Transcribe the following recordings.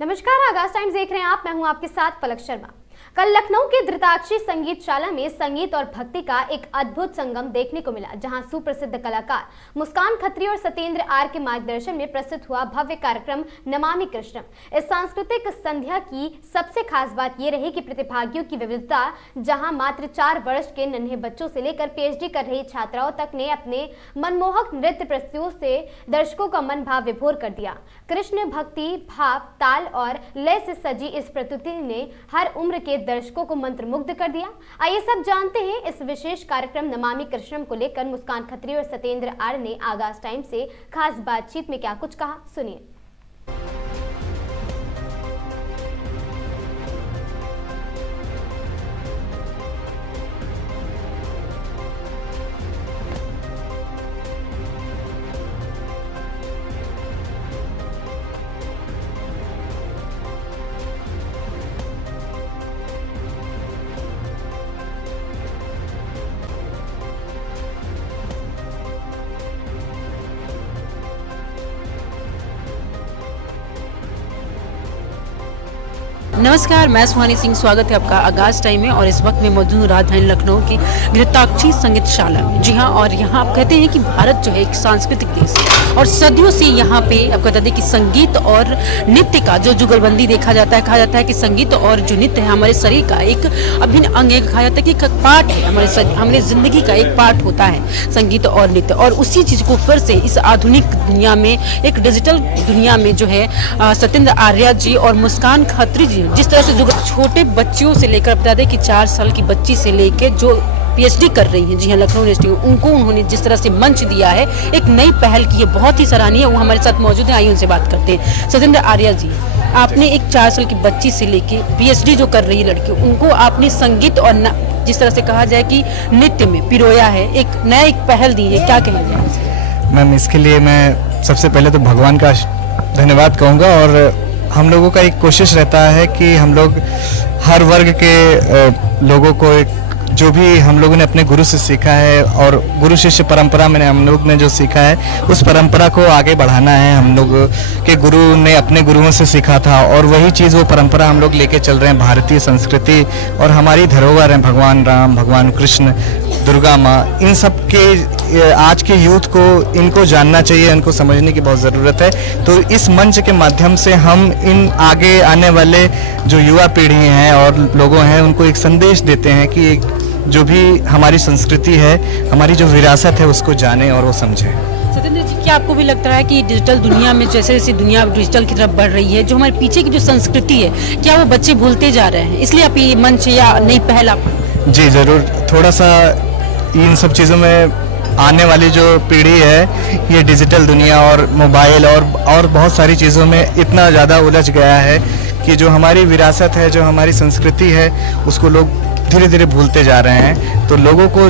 नमस्कार, आगाज टाइम्स देख रहे हैं आप। मैं हूं आपके साथ पलक शर्मा। कल लखनऊ के धृताक्षी संगीतशाला में संगीत और भक्ति का एक अद्भुत संगम देखने को मिला, जहां सुप्रसिद्ध कलाकार मुस्कान खत्री और सत्येंद्र आर के मार्गदर्शन में प्रस्तुत हुआ भव्य कार्यक्रम नमामि कृष्णम। इस सांस्कृतिक संध्या की सबसे खास बात ये रही कि प्रतिभागियों की विविधता, जहां मात्र 4 वर्ष के नन्हे बच्चों से लेकर पीएचडी कर रही छात्राओं तक ने अपने मनमोहक नृत्य प्रस्तुतियों से दर्शकों का मन भाव विभोर कर दिया। कृष्ण भक्ति भाव, ताल और लय से सजी इस प्रस्तुति ने हर उम्र के दर्शकों को मंत्रमुग्ध कर दिया। आइए सब जानते हैं इस विशेष कार्यक्रम नमामि कृष्णम को लेकर मुस्कान खत्री और सत्येंद्र आर ने आगाज टाइम से खास बातचीत में क्या कुछ कहा, सुनिए। नमस्कार, मैं सुहानी सिंह। स्वागत है आपका आगाज टाइम में। और इस वक्त मैं मौजूद हूँ राजधानी लखनऊ की धृताक्षी संगीतशाला में। जी हाँ, और यहाँ आप कहते हैं कि भारत जो है एक सांस्कृतिक देश है और सदियों से यहाँ पे आपको बता दें कि संगीत और नृत्य का जो जुगलबंदी देखा जाता है। कहा जाता है कि संगीत और जो नृत्य है हमारे शरीर का एक अभिन्न अंग है। कहा जाता है कि एक पार्ट है, हमारे जिंदगी का एक पार्ट होता है संगीत और नृत्य। और उसी चीज़ को फिर से इस आधुनिक दुनिया में, एक डिजिटल दुनिया में जो है सत्येंद्र आर्या जी और मुस्कान खत्री जी जिस तरह से जो छोटे बच्चियों से लेकर बता दें कि 4 साल की बच्ची से लेकर जो पीएचडी कर रही हैं, जी हाँ, लखनऊ यूनिवर्सिटी में, उनको उन्होंने जिस तरह से मंच दिया है, एक नई पहल की है, बहुत ही सराहनीय। वो हमारे साथ मौजूद है, आइए उनसे बात करते हैं। सत्येंद्र आर्या जी, आपने एक 4 साल की बच्ची से लेके पीएचडी जो कर रही है लड़की, उनको आपने संगीत और जिस तरह से कहा जाए कि नृत्य में पिरोया है, एक नया एक पहल दी है, क्या कहेंगे? मैम, इसके लिए मैं सबसे पहले तो भगवान का धन्यवाद कहूँगा। और हम लोगों का एक कोशिश रहता है कि हम लोग हर वर्ग के लोगों को एक जो भी हम लोगों ने अपने गुरु से सीखा है और गुरु शिष्य परंपरा में हम लोग ने जो सीखा है उस परंपरा को आगे बढ़ाना है। हम लोग के गुरु ने अपने गुरुओं से सीखा था और वही चीज़, वो परंपरा हम लोग लेके चल रहे हैं। भारतीय संस्कृति और हमारी धरोहर है भगवान राम, भगवान कृष्ण, दुर्गा माँ, इन सब के आज के यूथ को इनको जानना चाहिए, इनको समझने की बहुत ज़रूरत है। तो इस मंच के माध्यम से हम इन आगे आने वाले जो युवा पीढ़ी हैं और लोगों हैं उनको एक संदेश देते हैं कि जो भी हमारी संस्कृति है, हमारी जो विरासत है, उसको जाने और वो समझे। सत्येंद्र जी, क्या आपको भी लगता है कि डिजिटल दुनिया में जैसे जैसे दुनिया डिजिटल की तरफ बढ़ रही है, जो हमारे पीछे की जो संस्कृति है, क्या वो बच्चे भूलते जा रहे हैं? इसलिए आप ये मंच या नई पहल आप? जी ज़रूर, थोड़ा सा इन सब चीज़ों में आने वाली जो पीढ़ी है, ये डिजिटल दुनिया और मोबाइल और बहुत सारी चीज़ों में इतना ज़्यादा उलझ गया है कि जो हमारी विरासत है, जो हमारी संस्कृति है, उसको लोग धीरे धीरे भूलते जा रहे हैं। तो लोगों को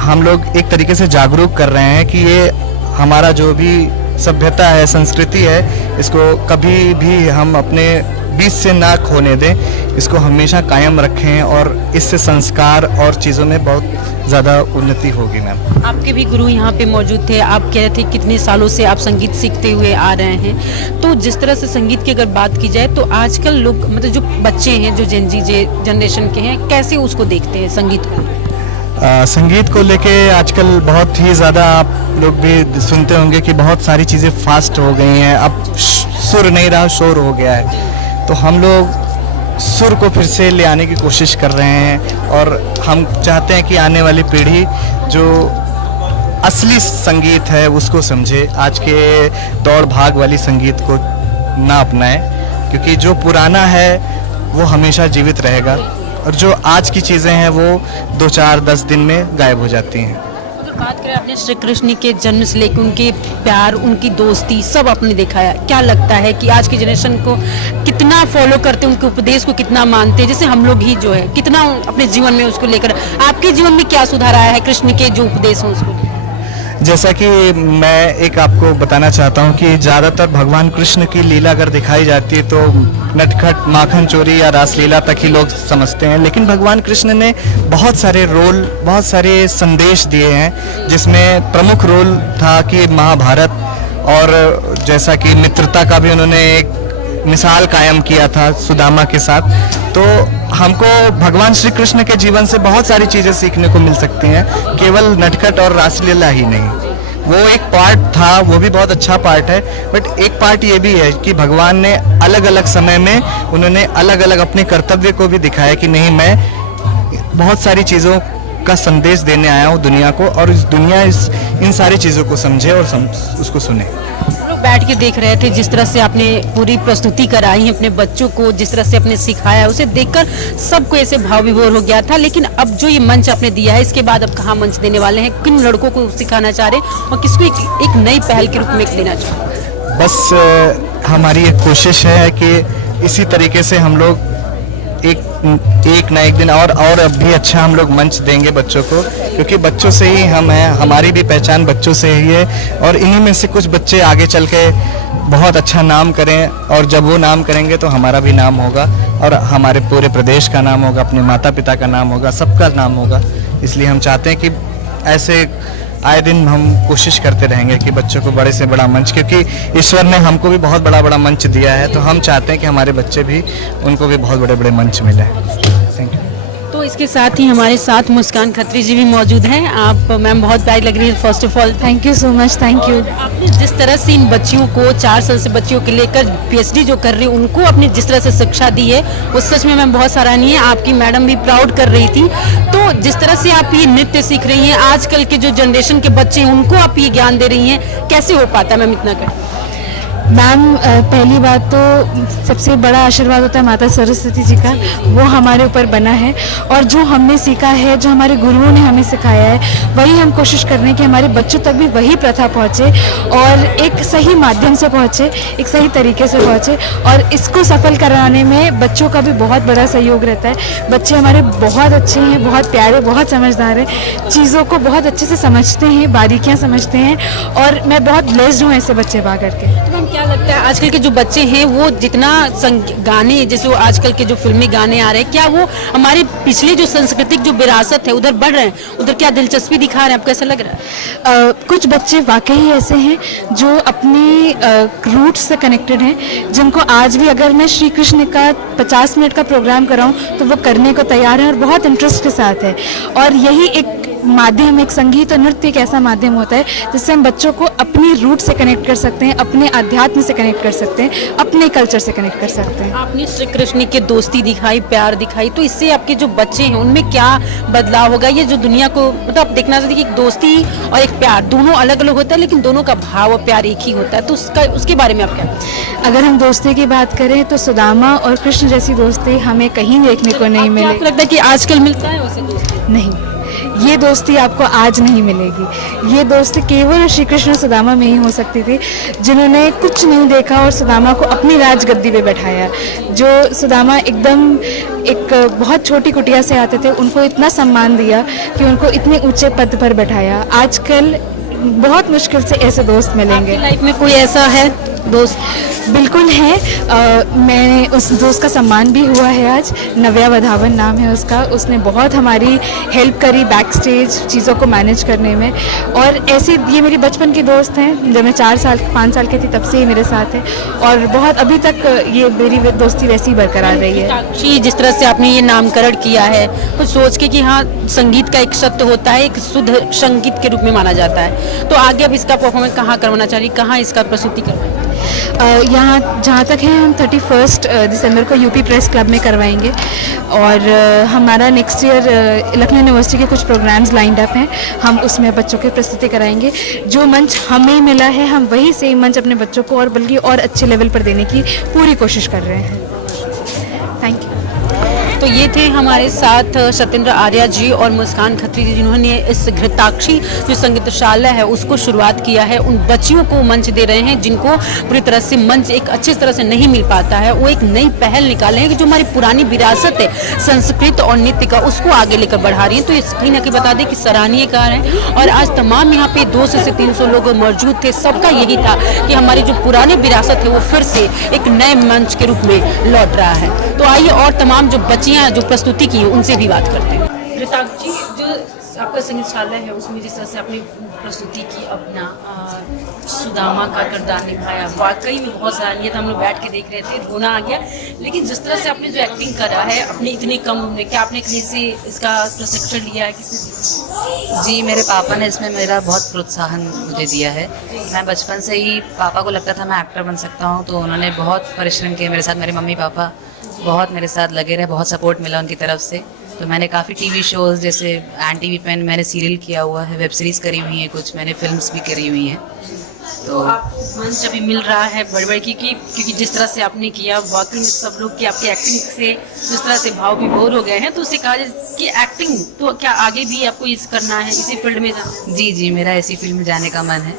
हम लोग एक तरीके से जागरूक कर रहे हैं कि ये हमारा जो भी सभ्यता है, संस्कृति है, इसको कभी भी हम अपने बीच से ना खोने दें, इसको हमेशा कायम रखें और इससे संस्कार और चीज़ों में बहुत ज़्यादा उन्नति होगी। मैम, आपके भी गुरु यहाँ पे मौजूद थे, आप कह रहे थे कितने सालों से आप संगीत सीखते हुए आ रहे हैं। तो जिस तरह से संगीत की अगर बात की जाए तो आजकल लोग, मतलब जो बच्चे हैं, जो जनरेशन के हैं, कैसे उसको देखते हैं संगीत को? संगीत को लेके आजकल बहुत ही ज़्यादा आप लोग भी सुनते होंगे कि बहुत सारी चीज़ें फास्ट हो गई हैं। अब सुर नहीं रहा, शोर हो गया है। तो हम लोग सुर को फिर से ले आने की कोशिश कर रहे हैं और हम चाहते हैं कि आने वाली पीढ़ी जो असली संगीत है उसको समझे, आज के दौड़ भाग वाली संगीत को ना अपनाए, क्योंकि जो पुराना है वो हमेशा जीवित रहेगा और जो आज की चीज़ें हैं वो 2, 4, 10 दिन में गायब हो जाती हैं। अगर बात करें आपने श्री कृष्ण के जन्म से लेकर उनके प्यार, उनकी दोस्ती, सब आपने देखा है। क्या लगता है कि आज की जनरेशन को कितना फॉलो करते हैं, उनके उपदेश को कितना मानते हैं? जैसे हम लोग ही जो है कितना अपने जीवन में उसको लेकर, आपके जीवन में क्या सुधार आया है कृष्ण के जो उपदेश हैं उसको? जैसा कि मैं एक आपको बताना चाहता हूँ कि ज़्यादातर भगवान कृष्ण की लीला अगर दिखाई जाती है तो नटखट, माखन चोरी या रासलीला तक ही लोग समझते हैं, लेकिन भगवान कृष्ण ने बहुत सारे रोल, बहुत सारे संदेश दिए हैं, जिसमें प्रमुख रोल था कि महाभारत, और जैसा कि मित्रता का भी उन्होंने एक मिसाल कायम किया था सुदामा के साथ। तो हमको भगवान श्री कृष्ण के जीवन से बहुत सारी चीज़ें सीखने को मिल सकती हैं, केवल नटखट और रासलीला ही नहीं। वो एक पार्ट था, वो भी बहुत अच्छा पार्ट है, बट एक पार्ट ये भी है कि भगवान ने अलग अलग समय में उन्होंने अलग अलग अपने कर्तव्य को भी दिखाया कि नहीं, मैं बहुत सारी चीज़ों का संदेश देने आया हूँ दुनिया को, और इस दुनिया इन सारी चीज़ों को समझे और उसको सुने। लोग बैठ के देख रहे थे जिस तरह से आपने पूरी प्रस्तुति कराई है अपने बच्चों को, जिस तरह से आपने सिखाया, उसे देखकर सबको ऐसे भाव विभोर हो गया था। लेकिन अब जो ये मंच आपने दिया है, इसके बाद अब कहाँ मंच देने वाले हैं, किन लड़कों को सिखाना चाह रहे हैं और किसको एक नई पहल के रूप में लेना चाह रहे हैं? बस हमारी एक कोशिश है कि इसी तरीके से हम लोग एक ना एक दिन और अब भी अच्छा हम लोग मंच देंगे बच्चों को, क्योंकि बच्चों से ही हम हैं, हमारी भी पहचान बच्चों से ही है। और इन्हीं में से कुछ बच्चे आगे चल के बहुत अच्छा नाम करें, और जब वो नाम करेंगे तो हमारा भी नाम होगा और हमारे पूरे प्रदेश का नाम होगा, अपने माता पिता का नाम होगा, सबका नाम होगा। इसलिए हम चाहते हैं कि ऐसे आए दिन हम कोशिश करते रहेंगे कि बच्चों को बड़े से बड़ा मंच, क्योंकि ईश्वर ने हमको भी बहुत बड़ा बड़ा मंच दिया है, तो हम चाहते हैं कि हमारे बच्चे भी, उनको भी बहुत बड़े बड़े मंच मिले। Thank you. तो इसके साथ ही हमारे साथ मुस्कान खत्री जी भी मौजूद हैं। आप मैम बहुत प्यारी लग रही है। First of all thank you so much, thank you. आपने जिस तरह से इन बच्चियों को 4 साल से बच्चियों को लेकर पीएचडी जो कर रही है उनको अपनी जिस तरह से शिक्षा दी है, वो सच में मैम बहुत सराहनीय है। आपकी मैडम भी प्राउड कर रही थी। तो जिस तरह से आप ये नृत्य सीख रही हैं, आजकल के जो जनरेशन के बच्चे हैं उनको आप ये ज्ञान दे रही हैं, कैसे हो पाता है मैम इतना कर? मैम पहली बात तो सबसे बड़ा आशीर्वाद होता है माता सरस्वती जी का, वो हमारे ऊपर बना है। और जो हमने सीखा है, जो हमारे गुरुओं ने हमें सिखाया है, वही हम कोशिश कर रहे हैं कि हमारे बच्चों तक भी वही प्रथा पहुँचे और एक सही माध्यम से पहुँचे, एक सही तरीके से पहुँचे। और इसको सफल कराने में बच्चों का भी बहुत बड़ा सहयोग रहता है। बच्चे हमारे बहुत अच्छे हैं, बहुत प्यारे, बहुत समझदार हैं, चीज़ों को बहुत अच्छे से समझते हैं, बारीकियाँ समझते हैं, और मैं बहुत ब्लेस्ड हूँ ऐसे बच्चे पा करके। क्या लगता है आजकल के जो बच्चे हैं वो जितना गाने, जैसे वो आजकल के जो फिल्मी गाने आ रहे हैं, क्या वो हमारे पिछले जो सांस्कृतिक जो विरासत है उधर बढ़ रहे हैं, उधर क्या दिलचस्पी दिखा रहे हैं? आपको कैसा लग रहा है? कुछ बच्चे वाकई ऐसे हैं जो अपनी रूट से कनेक्टेड हैं, जिनको आज भी अगर मैं श्री कृष्ण का 50 मिनट का प्रोग्राम कराऊं तो वो करने को तैयार हैं और बहुत इंटरेस्ट के साथ है। और यही एक माध्यम, एक संगीत और नृत्य एक ऐसा माध्यम होता है जिससे हम बच्चों को अपनी रूट से कनेक्ट कर सकते हैं, अपने अध्यात्म से कनेक्ट कर सकते हैं, अपने कल्चर से कनेक्ट कर सकते हैं। आपने श्री कृष्ण की दोस्ती दिखाई, प्यार दिखाई, तो इससे आपके जो बच्चे हैं उनमें क्या बदलाव होगा? ये जो दुनिया को मतलब आप देखना चाहते हैं कि दोस्ती और एक प्यार दोनों अलग अलग होता है, लेकिन दोनों का भाव और प्यार एक ही होता है, तो उसके बारे में आप क्या? अगर हम दोस्ती की बात करें तो सुदामा और कृष्ण जैसी दोस्ती हमें कहीं देखने को नहीं मिलेगी। आपको लगता है कि आजकल मिलता है वैसे दोस्ती? नहीं, ये दोस्ती आपको आज नहीं मिलेगी। ये दोस्ती केवल श्री कृष्ण और सुदामा में ही हो सकती थी, जिन्होंने कुछ नहीं देखा और सुदामा को अपनी राजगद्दी पे बैठाया। जो सुदामा एकदम एक बहुत छोटी कुटिया से आते थे, उनको इतना सम्मान दिया कि उनको इतने ऊंचे पद पर बैठाया। आजकल बहुत मुश्किल से ऐसे दोस्त मिलेंगे। लाइफ में कोई ऐसा है दोस्त? बिल्कुल है। मैंने उस दोस्त का सम्मान भी हुआ है आज। नव्या वधावन नाम है उसका। उसने बहुत हमारी हेल्प करी बैक स्टेज चीज़ों को मैनेज करने में। और ऐसे ये मेरी बचपन की दोस्त हैं, जब मैं 5 साल की थी तब से ही मेरे साथ है, और बहुत अभी तक ये मेरी दोस्ती वैसी ही बरकरार रही है। जिस तरह से आपने ये नामकरण किया है, कुछ सोच के कि हाँ संगीत का एक सत्य होता है, एक शुद्ध संगीत के रूप में माना जाता है, तो आगे अब इसका परफॉर्मेंस कहाँ करवाना चाहिए, कहाँ इसका प्रस्तुति करवाएं? यहाँ जहाँ तक है हम 31 दिसंबर को यूपी प्रेस क्लब में करवाएंगे। और हमारा नेक्स्ट ईयर लखनऊ यूनिवर्सिटी के कुछ प्रोग्राम्स लाइंड अप हैं, हम उसमें बच्चों की प्रस्तुति कराएंगे। जो मंच हमें मिला है, हम वही सेम मंच अपने बच्चों को और बल्कि और अच्छे लेवल पर देने की पूरी कोशिश कर रहे हैं। Thank you. तो ये थे हमारे साथ सत्येंद्र आर्या जी और मुस्कान खत्री जी, जिन्होंने इस घृताक्षी जो संगीतशाला है उसको शुरुआत किया है। उन बच्चियों को मंच दे रहे हैं जिनको पूरी तरह से मंच एक अच्छी तरह से नहीं मिल पाता है। वो एक नई पहल निकाले हैं कि जो हमारी पुरानी विरासत है संस्कृत और नृत्य का, उसको आगे लेकर बढ़ा रही है। तो इस कहीं ना कहीं बता दें कि सराहनीय कार्य है। और आज तमाम यहाँ पे 200 से 300 लोग मौजूद थे। सबका यही था कि हमारी जो पुरानी विरासत है वो फिर से एक नए मंच के रूप में लौट रहा है। तो आइए और तमाम जो बच्चियाँ जो प्रस्तुति की है उनसे भी बात करते हैं। घृताक्षी जो आपका संगीतशाला है उसमें जिस तरह से आपने प्रस्तुति की अपना सुदामा का किरदार निभाया, वाकई में बहुत सराहनीय था। हम लोग बैठ के देख रहे थे, रोना आ गया। लेकिन जिस तरह से आपने जो एक्टिंग करा है अपनी इतनी कम उम्र में, क्या आपने कहीं से इसका प्रशिक्षण लिया है? किसी जी, मेरे पापा ने इसमें मेरा बहुत प्रोत्साहन मुझे दिया है। मैं बचपन से ही, पापा को लगता था मैं एक्टर बन सकता हूँ, तो उन्होंने बहुत परिश्रम किया मेरे साथ। मेरे मम्मी पापा बहुत मेरे साथ लगे रहे, बहुत सपोर्ट मिला उनकी तरफ से। तो मैंने काफ़ी टीवी शोज़ जैसे एनटीवी पे मैंने सीरियल किया हुआ है, वेब सीरीज़ करी हुई है कुछ, मैंने फिल्म्स भी करी हुई हैं। तो मंच अभी मिल रहा है बड़े क्योंकि जिस तरह से आपने किया, वाकई में सब लोग की आपकी एक्टिंग से जिस तरह से भाव विभोर हो गए हैं, तो उससे कहा जाए कि एक्टिंग तो क्या आगे भी आपको इस करना है, इसी फील्ड में जाना? जी, मेरा इसी फील्ड में जाने का मन है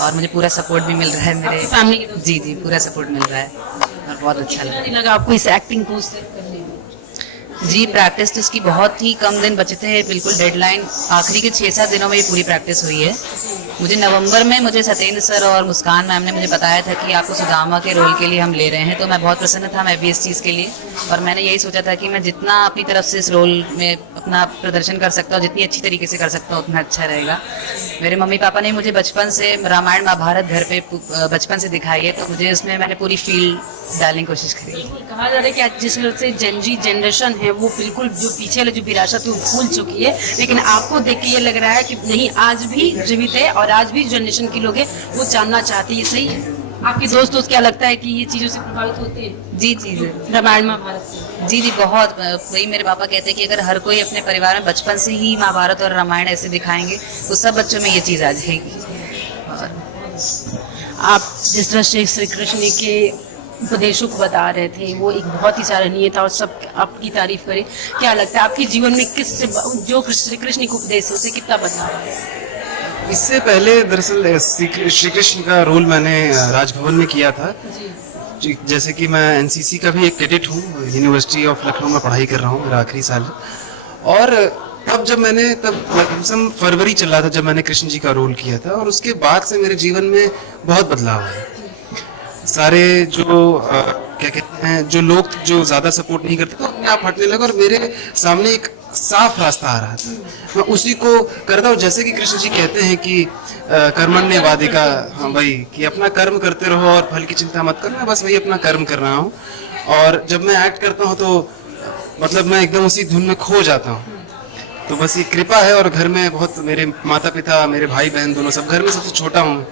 और मुझे पूरा सपोर्ट भी मिल रहा है मेरे फैमिली की? जी, पूरा सपोर्ट मिल रहा है और बहुत अच्छा लगा आपको इस एक्टिंग को करने में? जी, प्रैक्टिस तो इसकी बहुत ही कम दिन बचे थे, बिल्कुल डेडलाइन आखिरी के 6-7 दिनों में ये पूरी प्रैक्टिस हुई है। मुझे नवंबर में मुझे सत्येंद्र सर और मुस्कान मैम ने मुझे बताया था कि आपको सुदामा के रोल के लिए हम ले रहे हैं, तो मैं बहुत प्रसन्न था, मैं भी इस चीज़ के लिए। और मैंने यही सोचा था कि मैं जितना अपनी तरफ से इस रोल में अपना प्रदर्शन कर सकता हूँ, जितनी अच्छी तरीके से कर सकता हूँ, उतना अच्छा रहेगा। मेरे मम्मी पापा ने मुझे बचपन से रामायण महाभारत घर पे बचपन से दिखाई है, तो मुझे उसमें मैंने पूरी फील डालने की कोशिश करी। कहा जा रहा है कि आज जिस तरह से जेनजी जनरेशन है वो बिल्कुल जो पीछे वाली जो विरासत है वो भूल चुकी है, लेकिन आपको देख के ये लग रहा है कि नहीं, आज भी जीवित है और आज भी जनरेशन के लोग हैं वो जानना चाहते हैं। ये सही है? आपके दोस्त क्या लगता है कि ये चीज़ों से प्रभावित होते हैं? जी, रामायण महाभारत से? जी, बहुत। वही मेरे पापा कहते हैं कि अगर हर कोई अपने परिवार में बचपन से ही महाभारत और रामायण ऐसे दिखाएंगे तो सब बच्चों में ये चीज़ आ जाएगी। और आप जिस तरह से श्री कृष्ण के उपदेशों को बता रहे थे, वो एक बहुत ही सराहनीय था और सब आपकी तारीफ करें। क्या लगता है आपके जीवन में जो श्री कृष्ण के उपदेश है उसे कितना बदलाव है? इससे पहले दरअसल श्री कृष्ण का रोल मैंने राजभवन में किया था। जैसे कि मैं एनसीसी का भी एक कैडेट हूँ, यूनिवर्सिटी ऑफ लखनऊ में पढ़ाई कर रहा हूँ, मेरा आखिरी साल है। और तब फरवरी चल रहा था जब मैंने कृष्ण जी का रोल किया था, और उसके बाद से मेरे जीवन में बहुत बदलाव आया। सारे जो क्या कहते हैं, जो लोग जो ज़्यादा सपोर्ट नहीं करते तो अपने आप हटने लगे और मेरे सामने एक साफ रास्ता आ रहा था, मैं उसी को करता हूँ। जैसे कि कृष्ण जी कहते हैं कि कर्मण्य वादिका, हाँ भाई, कि अपना कर्म करते रहो और फल की चिंता मत करो। मैं बस वही अपना कर्म कर रहा हूँ, और जब मैं एक्ट करता हूँ तो मतलब मैं एकदम उसी धुन में खो जाता हूँ। तो बस ये कृपा है, और घर में बहुत मेरे माता पिता, मेरे भाई बहन दोनों, सब घर में सबसे छोटा हूँ,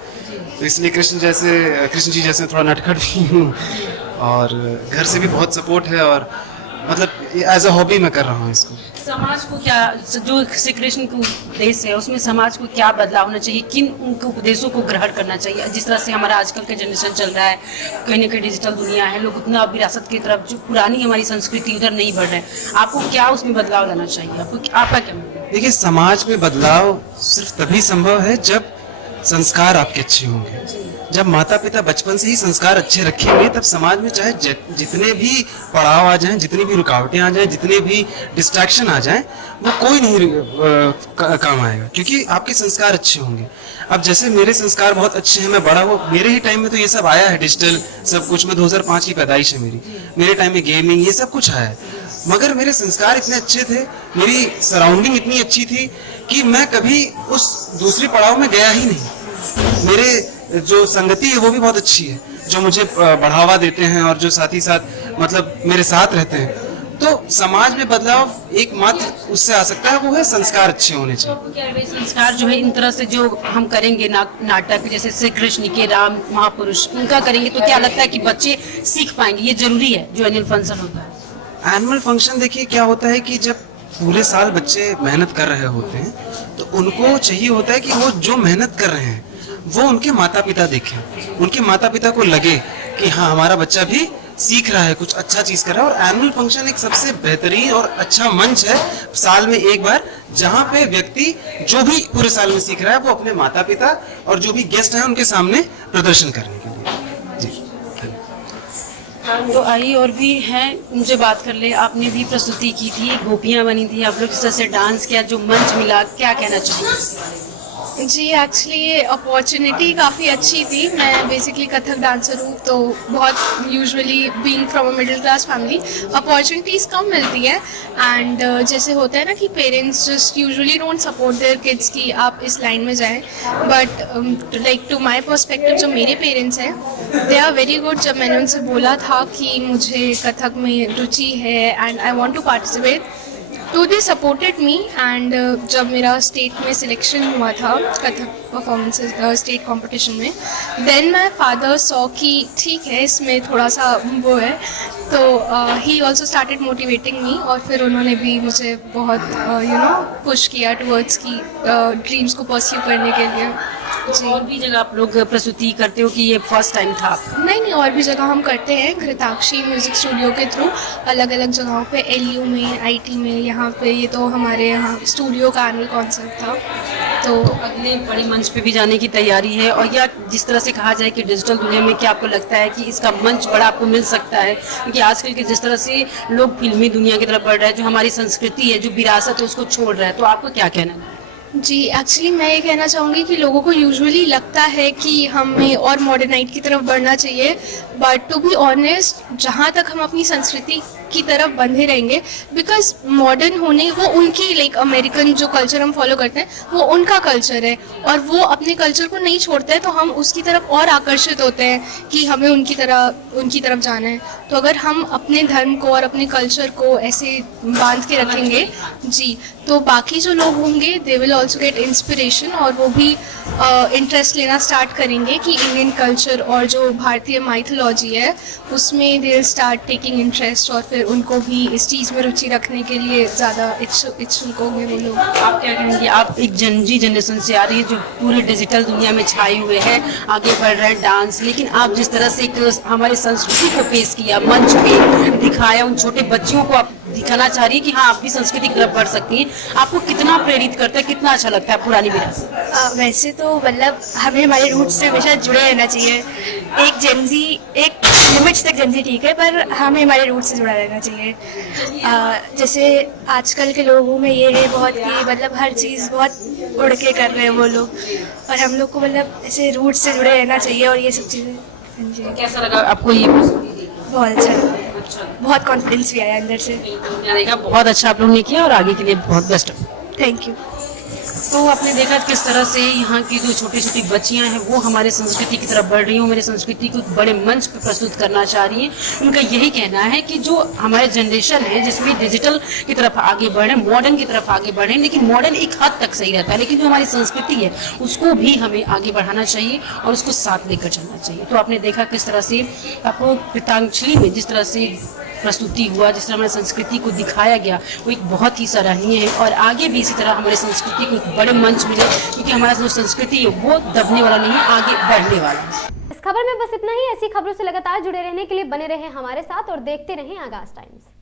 तो इसलिए कृष्ण जी जैसे थोड़ा नटखट भी हूँ, और घर से भी बहुत सपोर्ट है, और मतलब एज अ हॉबी मैं कर रहा हूँ इसको। समाज को क्या, जो श्री कृष्ण का उपदेश है उसमें समाज को क्या बदलाव होना चाहिए, किन उनके उपदेशों को ग्रहण करना चाहिए? जिस तरह से हमारा आजकल का जनरेशन चल रहा है, कहीं ना कहीं डिजिटल दुनिया है, लोग उतना विरासत की तरफ, जो पुरानी हमारी संस्कृति उधर नहीं बढ़ रहे हैं, आपको क्या उसमें बदलाव लाना चाहिए? आपका क्या? देखिए, समाज में बदलाव सिर्फ तभी संभव है जब संस्कार आपके अच्छे होंगे। जब माता पिता बचपन से ही संस्कार अच्छे रखेंगे, तब समाज में चाहे जितने भी पड़ाव आ जाएं, जितनी भी रुकावटें आ जाएं, जितने भी डिस्ट्रैक्शन आ जाएं, वो कोई नहीं काम आएगा, क्योंकि आपके संस्कार अच्छे होंगे। अब जैसे मेरे संस्कार बहुत अच्छे हैं, मैं बड़ा हुआ, मेरे ही टाइम में तो ये सब आया है, डिजिटल सब कुछ। मैं 2005 की पैदाइश है मेरी, मेरे टाइम में गेमिंग, ये सब कुछ आया है, मगर मेरे संस्कार इतने अच्छे थे, मेरी सराउंडिंग इतनी अच्छी थी कि मैं कभी उस दूसरी पड़ाव में गया ही नहीं। मेरे जो संगति है वो भी बहुत अच्छी है, जो मुझे बढ़ावा देते हैं और जो साथ ही साथ मतलब मेरे साथ रहते हैं। तो समाज में बदलाव एकमात्र उससे आ सकता है, वो है संस्कार अच्छे होने चाहिए। संस्कार जो है इन तरह से जो हम करेंगे नाटक, जैसे श्री कृष्ण के, राम महापुरुष, उनका करेंगे, तो क्या लगता है कि बच्चे सीख पाएंगे? ये जरूरी है जो एनुअल फंक्शन होता है। एनुअल फंक्शन देखिए क्या होता है कि जब पूरे साल बच्चे मेहनत कर रहे होते हैं, तो उनको चाहिए होता है कि वो जो मेहनत कर रहे हैं वो उनके माता पिता देखें, उनके माता पिता को लगे कि हाँ, हमारा बच्चा भी सीख रहा है, कुछ अच्छा चीज कर रहा है। और एनुअल फंक्शन एक सबसे बेहतरीन और अच्छा मंच है साल में एक बार, जहाँ पे व्यक्ति जो भी पूरे साल में सीख रहा है वो अपने माता पिता और जो भी गेस्ट हैं उनके सामने प्रदर्शन करने के लिए। जी, तो आइए और भी हैं, उनसे बात कर ले। आपने भी प्रस्तुति की थी, गोपियाँ बनी थी, आप लोग जिस तरह से डांस किया, जो मंच मिला, क्या कहना चाहिए? जी एक्चुअली ये अपॉर्चुनिटी काफ़ी अच्छी थी। मैं बेसिकली कथक डांसर हूँ, तो बहुत usually being from a middle class family opportunities कम मिलती है। एंड जैसे होता है ना कि parents just usually don't support their kids कि आप इस लाइन में जाएं, but like to my perspective जो मेरे पेरेंट्स हैं दे आर वेरी गुड। जब मैंने उनसे बोला था कि मुझे कथक में रुचि है and I want to participate, तो दे सपोर्टेड मी। एंड जब मेरा स्टेट में सिलेक्शन हुआ था कथक परफॉर्मेंसेस स्टेट कंपटीशन में, देन माय फादर सॉ कि ठीक है इसमें थोड़ा सा वो है, तो he also started motivating me. और फिर उन्होंने भी मुझे बहुत पुश किया टुवर्ड्स की ड्रीम्स को परस्यू करने के लिए। जी। और भी जगह आप लोग प्रस्तुति करते हो कि ये फर्स्ट टाइम था आपका? नहीं, और भी जगह हम करते हैं घृताक्षी म्यूज़िक स्टूडियो के थ्रू, अलग अलग जगहों पे, LU में, IT में, यहाँ पे। ये तो हमारे यहाँ स्टूडियो का एनुअल कॉन्सर्ट था। तो अगले बड़े मंच पे भी जाने की तैयारी है, और या जिस तरह से कहा जाए कि डिजिटल दुनिया में क्या आपको लगता है कि इसका मंच बड़ा आपको मिल सकता है? क्योंकि आजकल के जिस तरह से लोग फिल्मी दुनिया की तरफ बढ़ रहे हैं, जो हमारी संस्कृति है, जो विरासत है, उसको छोड़ रहा है, तो आपको क्या कहना है? जी एक्चुअली मैं ये कहना चाहूँगी कि लोगों को यूजुअली लगता है कि हमें और मॉडर्नाइट की तरफ बढ़ना चाहिए, बट टू बी ऑनेस्ट जहाँ तक हम अपनी संस्कृति की तरफ बंधे रहेंगे, बिकॉज मॉडर्न होने वो उनकी लाइक अमेरिकन जो कल्चर हम फॉलो करते हैं वो उनका कल्चर है, और वो अपने कल्चर को नहीं छोड़ते हैं, तो हम उसकी तरफ और आकर्षित होते हैं कि हमें उनकी तरफ जाना है। तो अगर हम अपने धर्म को और अपने कल्चर को ऐसे बांध के रखेंगे जी, तो बाकी जो लोग होंगे they will also get inspiration, और वो भी इंटरेस्ट लेना स्टार्ट करेंगे कि इंडियन कल्चर और जो भारतीय माइथोलॉजी है उसमें they will start taking interest, और फिर उनको भी इस चीज़ में रुचि रखने के लिए ज़्यादा इच्छुक होंगे वो लोग। आप क्या कहेंगे? आप एक जनरेशन से आ रही है जो पूरे डिजिटल दुनिया में छाए हुए हैं, आगे बढ़ रहे हैं डांस, लेकिन आप जिस तरह से एक हमारी संस्कृति को पेश किया, मंच पे दिखाया, उन छोटे बच्चों को आप दिखाना चाह रही है कि हाँ आप भी संस्कृति की तरफ बढ़ सकती हैं, आपको कितना प्रेरित करता है, कितना अच्छा लगता है पुरानी विरासत? वैसे तो मतलब हमें हमारे रूट्स से हमेशा जुड़े रहना चाहिए। एक जेनजी, एक लिमिट्स तक जेनजी ठीक है, पर हमें हमारे रूट्स से जुड़ा रहना चाहिए। जैसे आजकल के लोगों में ये है बहुत कि मतलब हर चीज़ बहुत उड़ के कर रहे हैं वो लोग, और हम लोग को मतलब ऐसे रूट्स से जुड़े रहना चाहिए, और ये सब चीज़ें। हाँ जी। कैसा लगा आपको ये? बहुत अच्छा लगा, बहुत कॉन्फिडेंस भी आया अंदर से। देखा बहुत अच्छा आप लोगों ने किया, और आगे के लिए बहुत बेस्ट। Thank you. तो आपने देखा किस तरह से यहाँ की जो छोटी छोटी बच्चियाँ हैं वो हमारे संस्कृति की तरफ बढ़ रही हैं, हमारी संस्कृति को बड़े मंच पर प्रस्तुत करना चाह रही हैं। उनका यही कहना है कि जो हमारे जनरेशन है जिसमें डिजिटल की तरफ आगे बढ़े, मॉडर्न की तरफ आगे बढ़े, लेकिन मॉडर्न एक हद तक सही रहता है, लेकिन जो हमारी संस्कृति है उसको भी हमें आगे बढ़ाना चाहिए और उसको साथ लेकर चलना चाहिए। तो आपने देखा किस तरह से आपको गीतांजलि में जिस तरह से प्रस्तुति हुआ, जिस तरह हमारी संस्कृति को दिखाया गया, वो एक बहुत ही सराहनीय है, और आगे भी इसी तरह हमारी संस्कृति को एक बड़े मंच मिले, क्योंकि हमारा जो संस्कृति है वो दबने वाला नहीं, आगे बढ़ने वाला है। इस खबर में बस इतना ही। ऐसी खबरों से लगातार जुड़े रहने के लिए बने रहें हमारे साथ और देखते रहें आगाज टाइम्स।